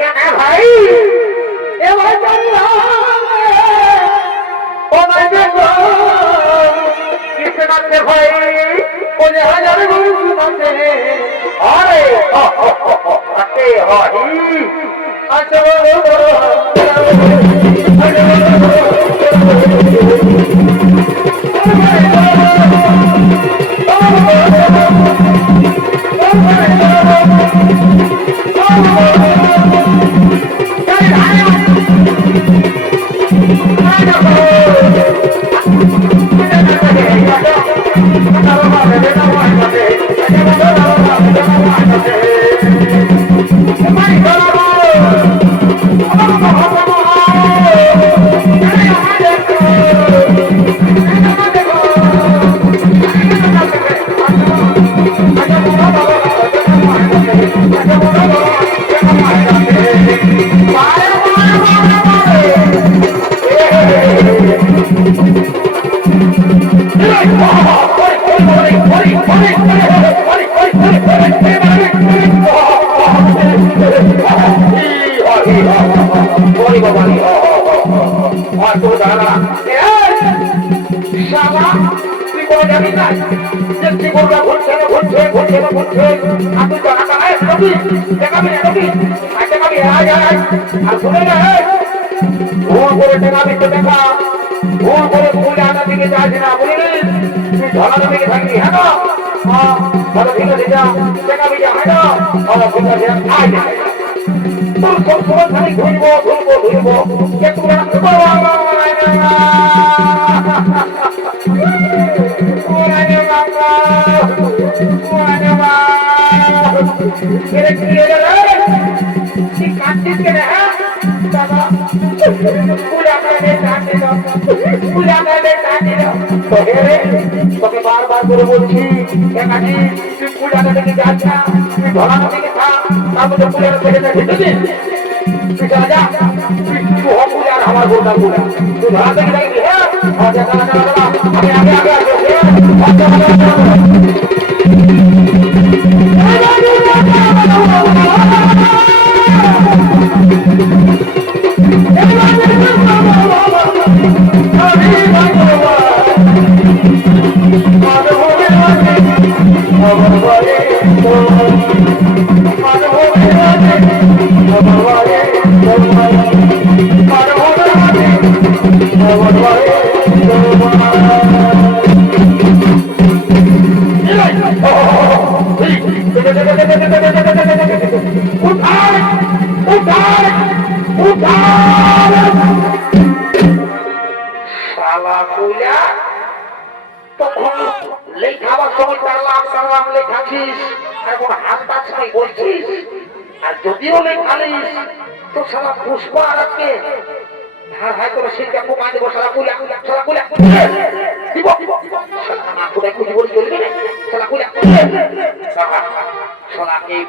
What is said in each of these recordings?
ভাই এবার কৃষ্ণনাথে ভাই বলে হাজার গরু শুনাতে আরে হাতে হরি আসো তোকে বারবার করে বলছি একাকি তুই পুরাটা থেকে যাস না তুই ধরানো থেকে থাক তারপরে পুরাটা থেকে যা খেতে দিন তুই চলে যা তুই হক পুজা আর আমার গোটা পুরা তুই ধরা থেকে যাবি হ্যাঁ আমি আগে আগে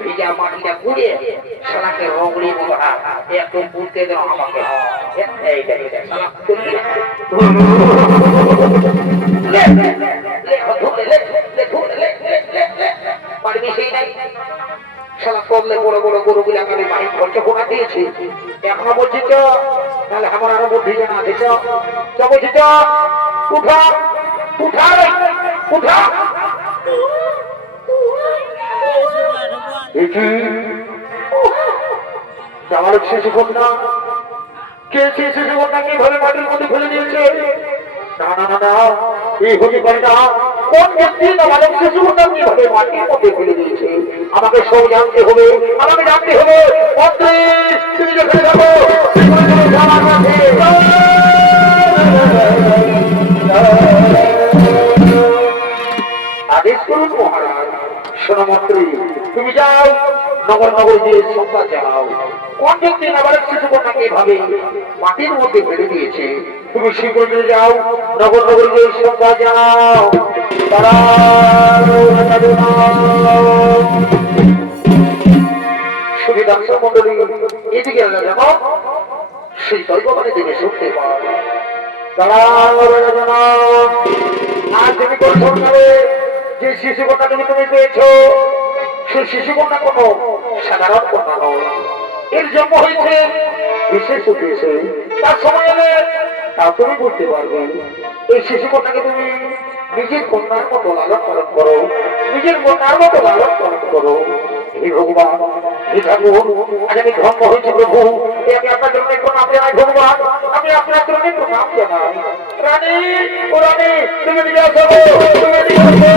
ভিজা মাটিটা পুড়ে সালাকে রঙড়ি বলা একটু পুড়তে দেওয়া আমাকে বড় বড় গরুগুলো আমি বাহির করতে ফোনা দিয়েছি এখনো বলছি তো তাহলে আমার আরো বুদ্ধি জানা দিচ্ছ বলছি তো উঠা উঠা উঠা আমার শিশু কন্যা কে শিশু কন্যা কিভাবে মাটির মধ্যে ফেলে দিয়েছে না না না না এই হতে পারে না কোন ব্যক্তি আমার শিশু কন্যা কিভাবে মাটির মধ্যে ফেলে দিয়েছে আমাকে সব জানতে হবে আমাকে জানতে হবে মন্ত্রী তুমি যেখানে যাবো আদেশ করুন মহারাজ শোনো মন্ত্রী তুমি যাও নগর নগর যে সংবাদ জানাও কোন ব্যক্তি নাবালক শিশু কন্যাকে এভাবে মাটির মধ্যে ফেলে দিয়েছে তুমি শীঘ্র যাও নগর নগর যে সংবাদ জানাও তারা সুবিধাংশ মন্ডলী এদিকে জানো সেই দৈববাণী থেকে শুনতে পাও তারা জানাও আজ তুমি করছো যে শিশু কন্যা তুমি পেয়েছো সেই শিশু কন্যা কোনো সাধারণ কন্যা নয় এর জন্ম হয়েছে বিশেষ উদ্দেশ্যে, তার সময় এলে তা তুমি বলতে পারবে। এই শিশু কন্যাকে তুমি নিজের কন্যার মতো লালন পালন করো, নিজের কন্যার মতো লালন পালন করো। হে ভগবান, হে ঠাকুর, আজ আমি ধন্য হয়েছি প্রভু। আমি আপনার জন্য একটু নাম জানাই ভগবান, আমি আপনার জন্য একটু নাম জানাই। রানী, ও রানী, তুমি দিয়ে আসো, তুমি দিয়ে আসো।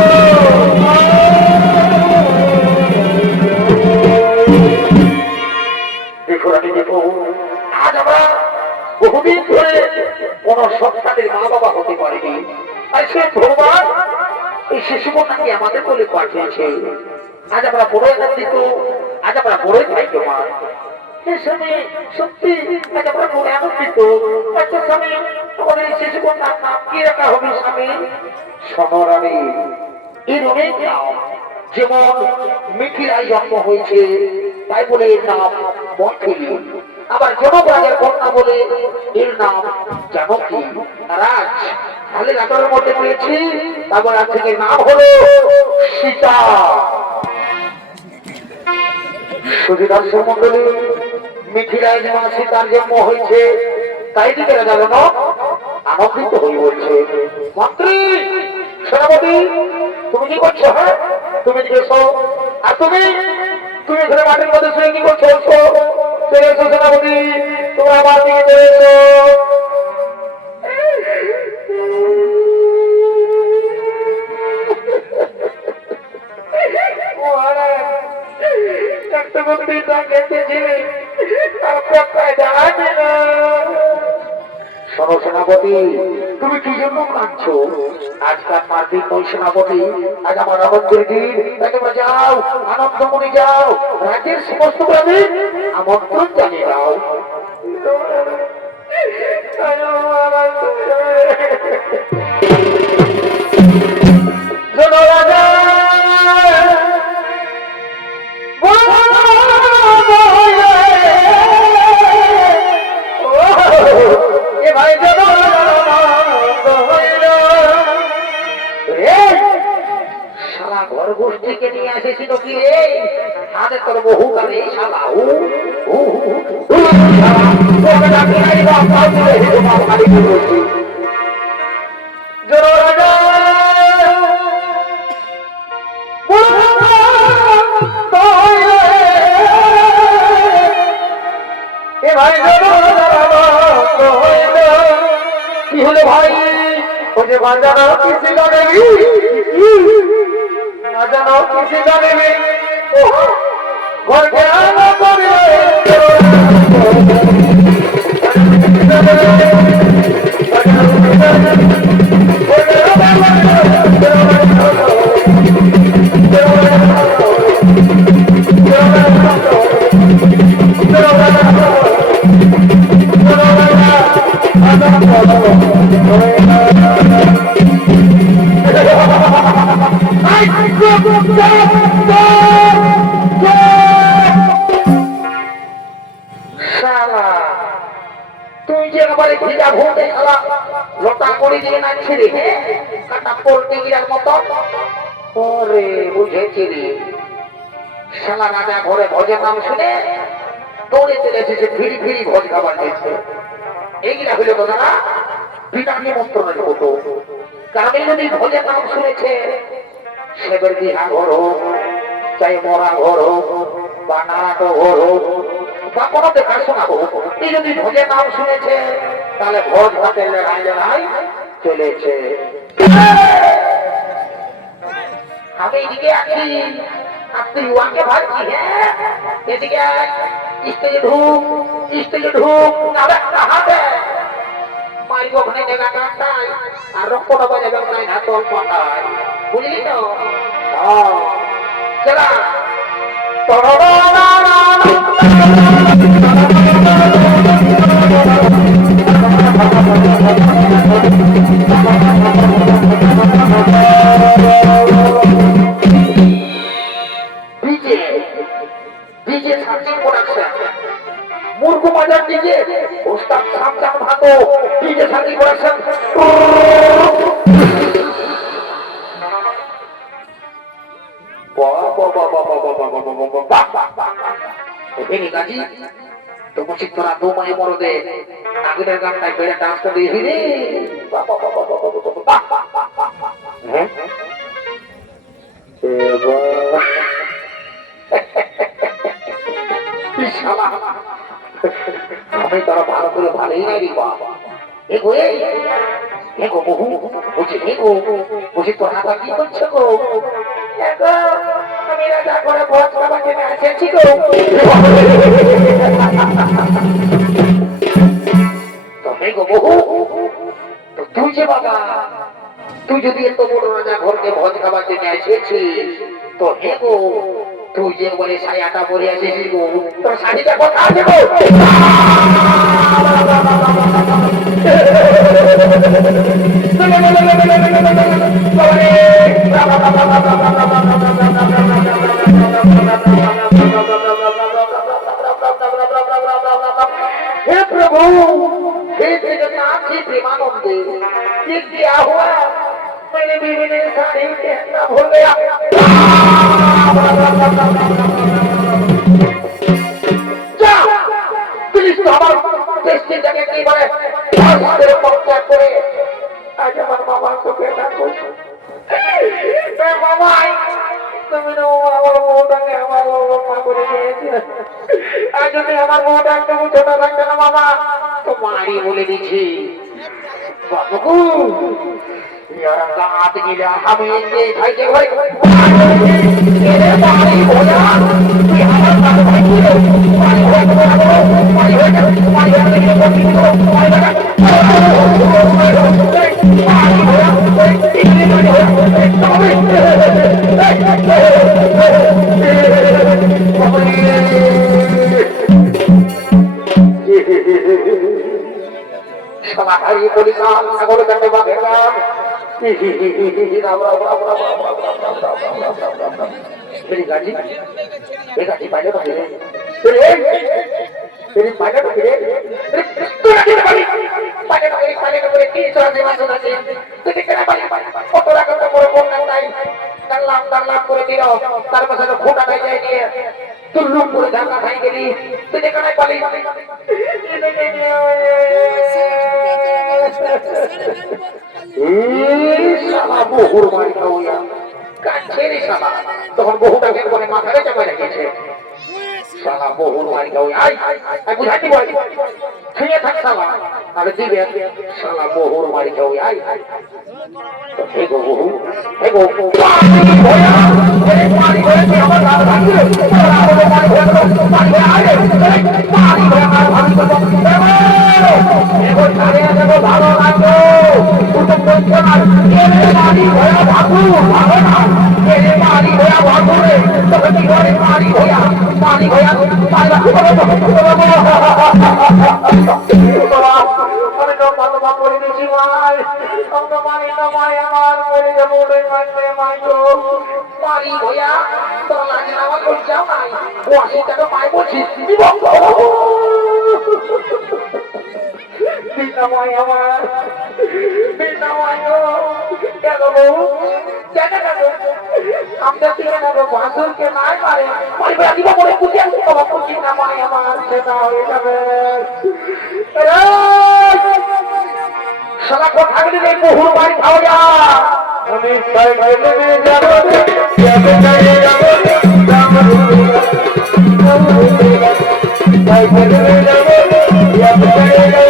দেখো রানী, দেখো, আজ আমরা বহুদিন ধরে কোন সন্তানের মা বাবা হতে পারিনি, তাই সে ভগবান এই শিশু কন্যাকে আমাদের বলে পাঠিয়েছে। আজ আমরা বড় আনন্দিত, আজ আমরা বড়ই ভাগ্যবান। স্বামী, সত্যি আজ আমরা বড় আনন্দিত। আচ্ছা স্বামী, আমাদের এই শিশু কন্যার নাম কি রাখা হবে স্বামী? শোনো রানী, এর অনেক নাম, যেমন মিথিলায় জন্ম হয়েছে তাই বলে এর নাম মন্থিলী। আবার জনক রাজার কন্যা বলে এর নাম জানকী। রাজ খালি রাজার মধ্যে পেয়েছি, তারপর আজ থেকে নাম হলো সীতা। সুবিধার মন্ডলী, মিথিলায় মা সীতার জন্ম হয়েছে, তাই দিকে রাজা জনক আনন্দিত হয়ে বলছে, মন্ত্রী, সেনাপতি, তুমি কি করছো? হ্যাঁ, তুমি দিকে এসো। আর তুমি তুমি এখানে মাটির মধ্যে শুয়ে কি করছো? চলে এসো সেনাপতি, তোমরা আমার দিকে চলে এসো। শোনো সেনাপতি, তুমি কি জন্য কাঁদছো? আজকাল মারদিন নয় সেনাপতি, আজ আমার আনন্দের দিন। তোমরা যাও, আনন্দ মনে যাও, রাজ্যের সমস্ত গ্রামে আমন্ত্রণ জানিয়ে দাও। ঘর গোষ্ঠীকে নিয়ে এসেছিল কি রে? হাতে তোর বহু কালে শালা কি হলো ভাই? ওই যে বাজানো কিছু জানো কিছু জানেনি ঘরকে আলো করে তুই যে একেবারে ভিজা ভূতে খেলা লতা করে দিয়ে নাচছি রে, কাটা পড়তে গিয়ার মতো। ওরে বুঝেছি রে, শালা রাজা ঘরে ভোজের নাম শুনে দৌড়ে চলে এসেছে, ফিরি ফিরি ভোজ খাবার দিয়েছে। এইগুলা হইল তো না বিনা নিমন্ত্রণের মতো। কারণ এই যদি ভোজের নাম শুনেছে, সেবের বিহা ঘর হোক, চাই মরা ঘর হোক, বা নারাটো ঘর হোক, বা কোনো দেখাশোনা হোক, এই যদি ভোজের নাম শুনেছে, তাহলে ভোজ ভাতের লেখাই লেখাই চলেছে। আমি এদিকে আছি, আর তুই ওয়াকে ভাবছি। হ্যাঁ, এদিকে স্টেজে ঢুক, স্টেজে ঢুক, হাতে মারিব ওখানে জায়গা কাটায়, আর রক্তটা বাজাবে ওখানে হাতল পাটায়, বুঝলি তো? চলা মূর্খ বাজার ডিজে ওস্তাদ সামচাম ভাতো ডিজে সাথী প্রোডাকশন। বাবা বাবা বাবা বাবা বাবা বাবা বাবা তো বলছি তোরা দু মায়ে মরদে আগের গানটা বেড়ে ডান্সটা দিয়েছি রে হ্যাঁ আমি তারা ভালো করে ভালোই নাই রে বাবা এগো এগো বহু বুঝি এগো বুঝি তোরা কি করছো গো আমি রাজা করে ভোজ খাবার জন্য এসেছি গো তো এগো বহু তো তুই যে বাবা তুই যদি এত বড় রাজা ঘরকে ভোজ খাবার জন্য এসেছিস তো এগো তুই যে বলে সায়াটা পরে আসিস গো তোর শাড়িটা কথা আছে গো हे प्रभु हे जगन्नाथ जी प्रेमानंदे ये क्या हुआ मैंने बीवी ने साड़ी पहनना भूल गया पुलिस तो हमारे देश की जगह की बड़े तेरे पक्का करे आज हमारे मामा को कहना कुछ मामा তুমি আমার বউটাকে আমার বাবা করে দিয়েছে আর যদি আমার বউটা একদম ছোট থাকতো না বাবা তো মারি বলে দিছি বাবু यार रात की हम इनके भाई के भाई तेरे मारी हो जा तू हमारा भाई की मारी हो সবাই বলি কাল ছাগল কাটে বা ভেড়াম मेरी गाड़ी ये गाड़ी पाले पाले तेरी पाले पाले तू गाड़ी पाले पाले पाले की चोरा से मार सुना चाहिए तू कितना पाले पाले ऑटो रखा तो मोर बोल नहीं दल्ला করে দিল তার পাশে তো ফোটা হয়ে যায় দিয়ে তুই লুক করে ঢাকা খাই গেলি তুই দেখা নাই পালি শালা বহুর মারি খাওয়া কাছেরই শালা তখন বহুটাকে করে মাথায় চাপায় রেখেছে শালা বহুর মারি খাওয়া আই বুঝাইতে বল খেয়ে থাক শালা আর দিবে শালা বহুর মারি খাওয়া এগো বহু এগো পানি হয়েছে আমার রাত ভাঙিয়ে পানি হয়ে আরে পানি হয়ে আমার ভাঙিয়ে এগো ছাড়ে দেবো ভালো লাগলো पानी होया भागू भागो ना मेरे पानी होया भागू रे तो की होरे पानी होया पानी अरे तो बात बात করে দিছি ভাই কত পানি না ভাই আমার মেরে যাবো রে মাইতে মাইগো পানি হোয়া তো লাগে না আমার কই যাও নাই ওয়াশিটা তো পাই বলছি বিভঙ্গ বিনাময় আমার বিনাময় কেন বউ কেন আমরা তিনে না বাসুরকে নাই পারে পরিবার দিব বলে কুটি আমি বাবা কুটি না মাই আমার সেটা হয়ে যাবে সারা কথা বলে বহুর বাড়ি খাও যা আমি সাইকেলে নিয়ে যাব যাবে যাবে যাবে সাইকেলে নিয়ে যাব যাবে যাবে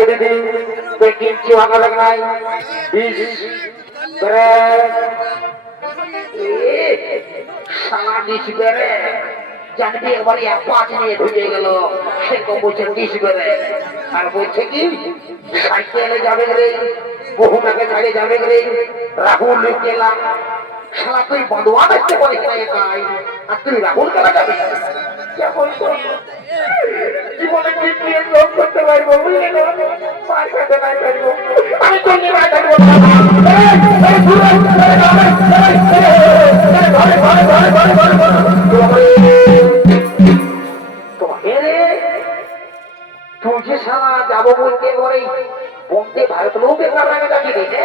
যদি কিনছি ভালো লাগে নাই 20 করে সারা 20 করে জানবি একবার 1-5 নিয়ে ঢুকে গেল সেরকম বলছে 20 করে আর বলছে কি সাইকেলে যাবে রে বহুটাকে ছাড়ে যাবে রে রাহুল গেলাম শালা তুই বন্ধুয়া দেখতে পারিস না একাই আর তুই রাহুল গেলা যাবে জীবনে কি দিয়ে যোগ করতে পারবো বুঝলি না মার কাছে নাই পারবো আমি তো নিয়ে মার থাকবো তুই যে সারা যাবো বলতে পরে বলতে ভারত লোক বেকার লাগে যাচ্ছি দেখে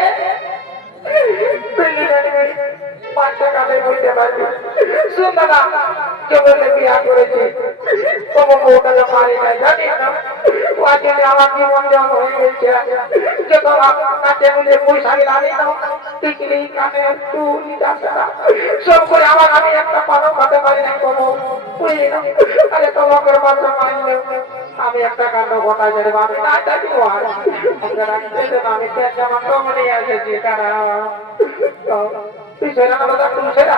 পাঁচটা কালে বলতে পারবি শুন দাদা কেবল বিয়া করেছি তোমার বউটাকে মারি নাই জানি না ওয়াজনে আমার জীবন যেমন হয়ে গেছে যে তোমার কাছে বলে পয়সা লাগে না টিকলি কানে চুল দাঁড়া সব করে আমার আমি একটা পারো খাতে পারি নাই কোনো বুঝলি না আরে তোমাকে বাচ্চা মারলে আমি একটা কাণ্ড ঘটাই যাবে আমি না জানি আর আমি পেঁচা মাত্র মনে এসেছি তারা তুই সেরা না দাদা তুই সেরা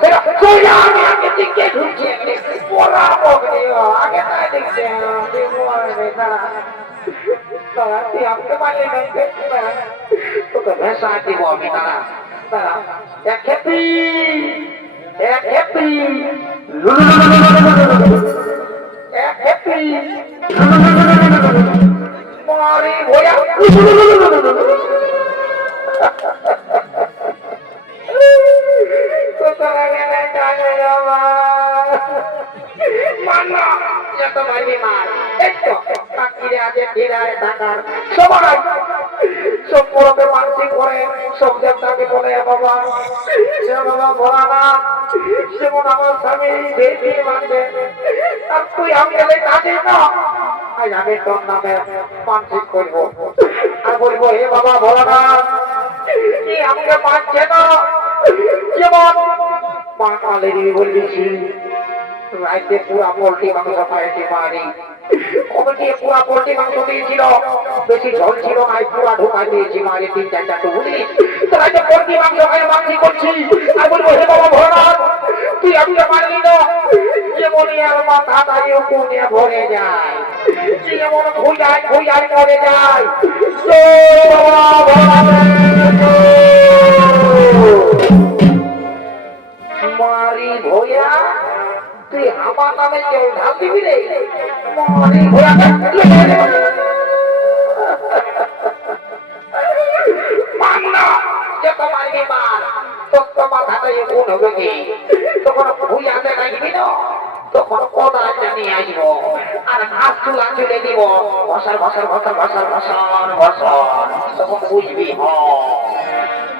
সেরা সেরা আমি আগে দিকে ঢুকছি পোড়া বগরি আগে না দেখতে তারা তুই আমাকে পারলি না তোকে ভেসা দিব আমি তারা তারা এক খেপি এক খেপি এক খেপি মারি ভয়া মানসিক করে সব দেবতাকে বলে বাবা সে বাবা ভোলা না যেমন আমার স্বামী মানবে আর তুই আমি গেলে কাজে না আমি তোর নামে মানসিক করবো আর বলবো হে বাবা ভোলা না কি আমাকে মানছে না যেমন মা কালী বলছি রাইতে পুরা পোল্ট্রি মাংস খাইছি মারি কমিটি পুরা পোল্ট্রি মাংস দিয়েছিল বেশি ঝোল ছিল না পুরা ঢোকা দিয়েছি মারি 3-4টা তো বুঝলি তো রাইতে পোল্ট্রি মাংস খাই মাংসি করছি আর বলবো হে বাবা ভোলানাথ তুই আমাকে মারলি না যেমনই আমার তাড়াতাড়িও কোনে ভরে যায় যেমন ভুইয়াই মরে যায় মারি ভয়া তুই আমার নামে কেউ ঢাল দিবি রে মারি ভয়া মামলা যত মারবি মার তোর মাথাটা কোন হবে কি তখন ভুইয়া দেখাইবি না তখন কদা জানিয়ে আসবো আর ঘাস চুলা চুলে দিব বসার তখন বুঝবি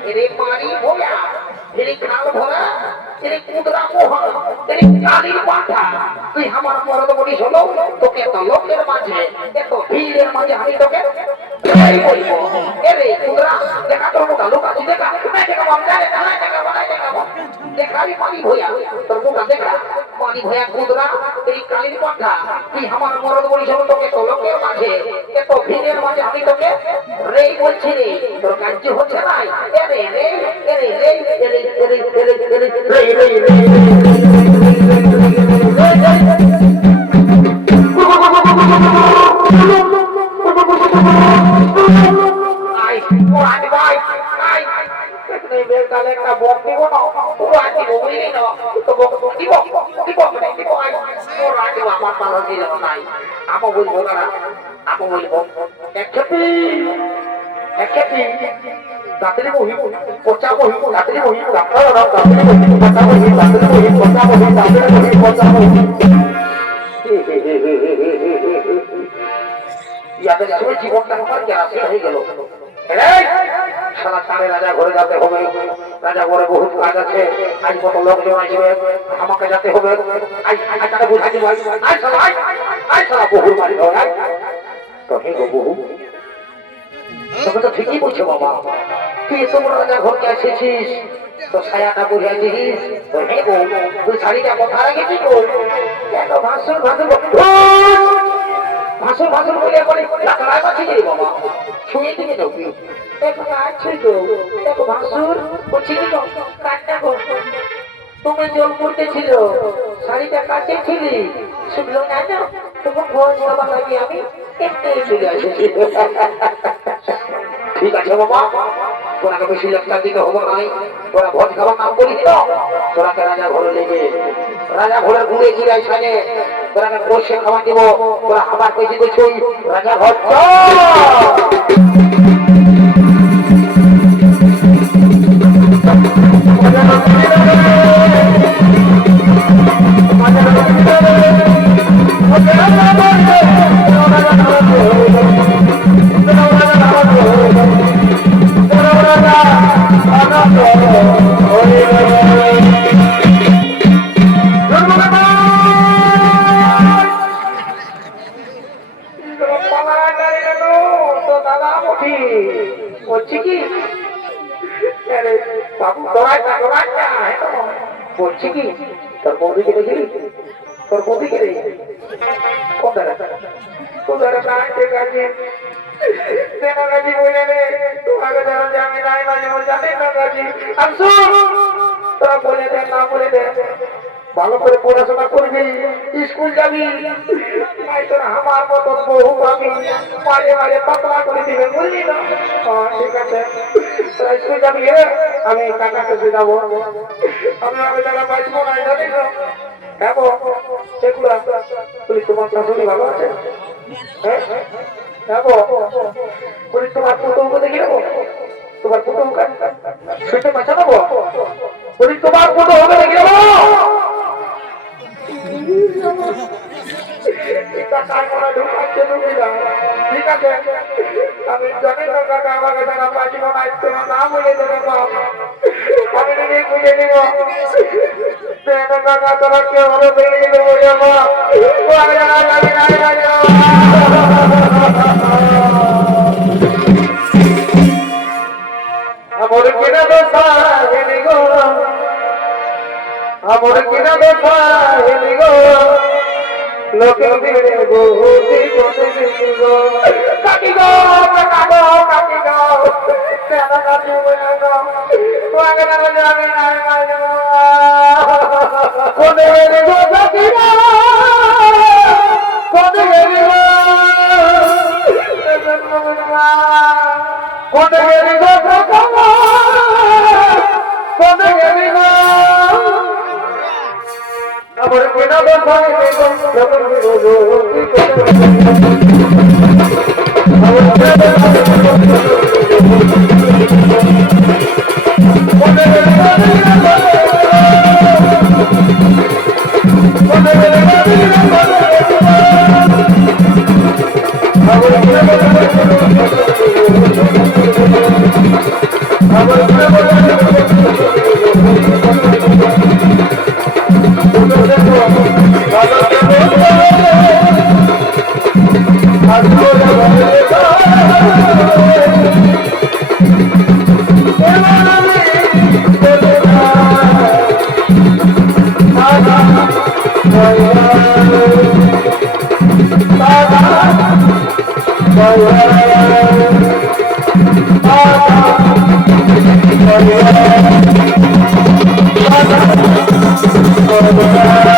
এরে মারি ভয়া এরে খাল ভরা এরে কুদরা মোহা এরে কালির মাথা তুই আমার মরদ বলিস হলো তোকে তো লোকের মাঝে এত ভিড়ের মাঝে আমি তোকে বলবো এরে কুদরা দেখা তোর মোটা লোক আছে দেখা দেখালি মারি ভয়া তোর মোটা দেখা মারি ভয়া কুদরা এই কালির মাথা তুই আমার মরদ বলিস হলো তোকে তো লোকের মাঝে এত ভিড়ের মাঝে আমি তোকে রে বলছি রে তোর কার্য হচ্ছে না এরে রে এরে রে এরে এরে এরে এরে Datang mo himo, kocak mo himo, datang mo himo, datang mo himo, kocak mo himo, datang mo himo, kocak mo himo, datang mo himo, kocak mo himo. Ya dari semua জীবনটা আমার গ্যাসে হয়ে গেল। এই সারা সারে রাজা ঘরে যেতে হবে, রাজা ঘরে বহুত কাজ আছে, আজ কত লোকজন আসবে, আমাকে যেতে হবে, আজ তাকে বুঝাই দিব, আজ সারা বহুর বাড়ি হয়, তো হে গো বহু তোকে তো ঠিকই বলছো বাবা তুই এত বড় রাজা ঘরকে এসেছিস তো ছায়াটা বুঝাইছিস তো হে গো তুই শাড়িটা কোথায় রেখেছিস গো কেন ভাসুর বলে বলে লাকড়ায় বাঁচিয়ে রে বাবা শুয়ে দিকে যাও কি দেখো আছে গো দেখো ভাসুর বলছি কি গো কাটটা গো তুমি জল করতেছিল শাড়িটা কাটেছিলি শুনলো না না তখন ভোজ বাবা লাগি আমি একটু চলে আসেছি ঠিক আছে বাবা তোরা বেশি লেখা দিতে হবো নাই তোরা ভোজ খাবার নাম বলিস তো তোরাকে রাজা ঘরে লেগে রাজা ঘরে ঘুরে জিরাই সাজে তোরাকে বসে খাওয়া দিব তোরা আমার কইছি কইছি রাজা ঘর বলছি কি তোর বৌদি কেটে গেলি তোর বৌদি কেটে কোন দাদা তো দাদা নাই ঠিক আছে গাজি বলে রে তোমাকে যারা জানি নাই মাঝে মধ্যে জানি না গাজি তোরা বলে দে না বলে দে ভালো করে পড়াশোনা করবি স্কুল যাবি তোর আমার মতন বহু আমি মাঝে মাঝে পাতলা করে দিবে বুঝলি না ঠিক আছে তোরা স্কুল যাবি আমি টাকা কাছে যাবো আমি টাকা পাইবো না জানি না হ্যাঁ এগুলা বলি তোমার শাশুড়ি ভালো আছে হ্যাঁ হ্যাঁ বলি তোমার পুতুলকে দেখি নেবো তোমার পুতুল সেটা বাঁচা নেবো বলি তোমার পুতুল হবে দেখি নেবো ঠিক আছে আমি জানি না কাকা আমাকে টাকা পাইব না তোমার না বলে দেবে আমি নিজে খুঁজে নিব কাকা তোরা কেউ ভালো বেরিয়ে দেবো আমার কিনা দোষা হেলি গো আমার কিনা দোষা হেলি গো লোকের ভিড়ে বহুতি কোতে গো কাকি গো কাকা গো কাকি গো তেনা কাকি বলে গো তোকে না যাবে না মাঝে কোনে গেলি গো কাকি গো কোনে গেলি গো কোনে গেলি গো কাকা গো কোনে গেলি গো আমার কেনা বসাই দেখো জগৎ বিরোধী Oh,